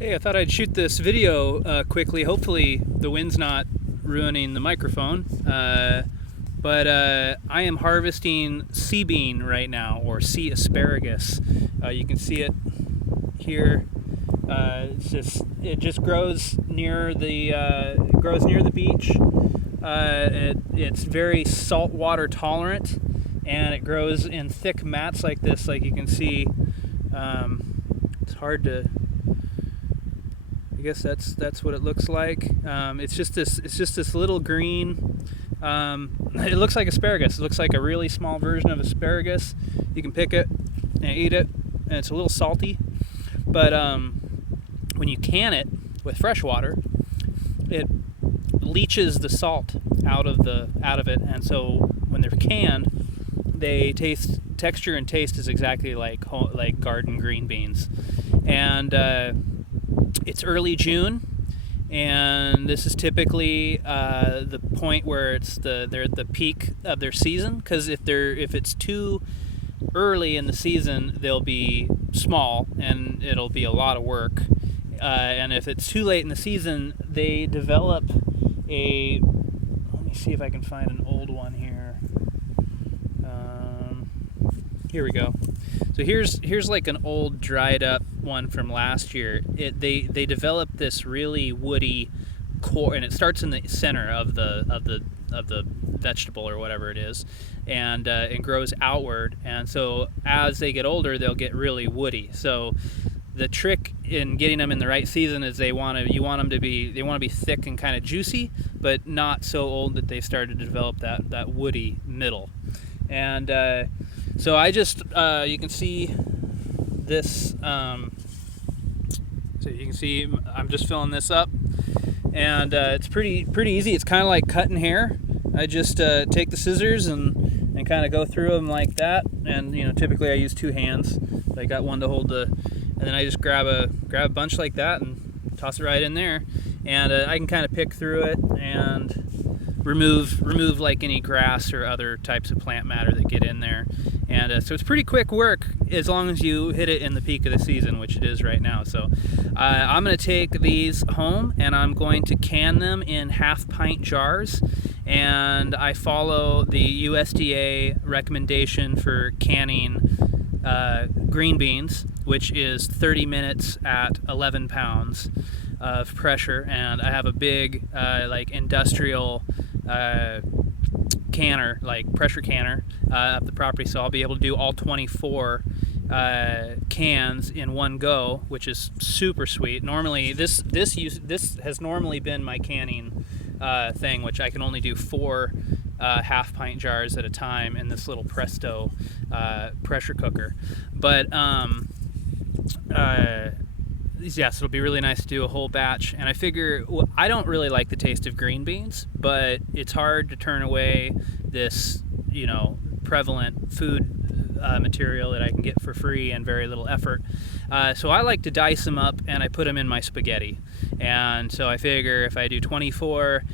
Hey, I thought I'd shoot this video quickly. Hopefully the wind's not ruining the microphone. But I am harvesting sea bean right now, or sea asparagus. You can see it here. It just grows near the beach. It's very saltwater tolerant, and it grows in thick mats like this. Like you can see, it's hard to. I guess that's what it looks like. It's just this little green. It looks like asparagus. It looks like a really small version of asparagus. You can pick it and eat it, and it's a little salty. But when you can it with fresh water, it leaches the salt out of it, and so when they're canned, texture and taste is exactly like garden green beans. And it's early June, and this is typically the point where they're at the peak of their season. Because if it's too early in the season, they'll be small and it'll be a lot of work. And if it's too late in the season, they develop a. Let me see if I can find an old one here. Here we go. So here's like an old dried up one from last year. They developed this really woody core, and it starts in the center of the vegetable or whatever it is, and grows outward. And so as they get older, they'll get really woody. So the trick in getting them in the right season is they want them to be thick and kind of juicy, but not so old that they started to develop that woody middle. And so I just you can see this. So you can see I'm just filling this up, and it's pretty easy. It's kind of like cutting hair. I just take the scissors and kind of go through them like that. And typically I use two hands. I got one to hold and then I just grab a bunch like that and toss it right in there. And I can kind of pick through it and remove like any grass or other types of plant matter that get in there. And so it's pretty quick work as long as you hit it in the peak of the season, which it is right now. So I'm going to take these home and I'm going to can them in half-pint jars. And I follow the USDA recommendation for canning green beans, which is 30 minutes at 11 pounds of pressure. And I have a big like industrial canner, like pressure canner, up the property, so I'll be able to do all 24 cans in one go, which is super sweet. Normally, this has normally been my canning thing, which I can only do 4 half-pint jars at a time in this little Presto pressure cooker. But yes, it'll be really nice to do a whole batch. And I figure, I don't really like the taste of green beans, but it's hard to turn away this, prevalent food material that I can get for free and very little effort. So I like to dice them up and I put them in my spaghetti. And so I figure if I do 24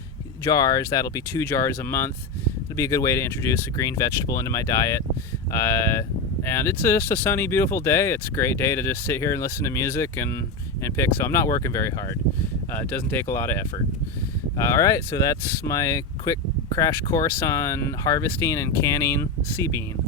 jars, that'll be 2 jars a month. It'll be a good way to introduce a green vegetable into my diet. And it's just a sunny, beautiful day. It's a great day to just sit here and listen to music and pick. So I'm not working very hard. It doesn't take a lot of effort. All right, so that's my quick crash course on harvesting and canning sea bean.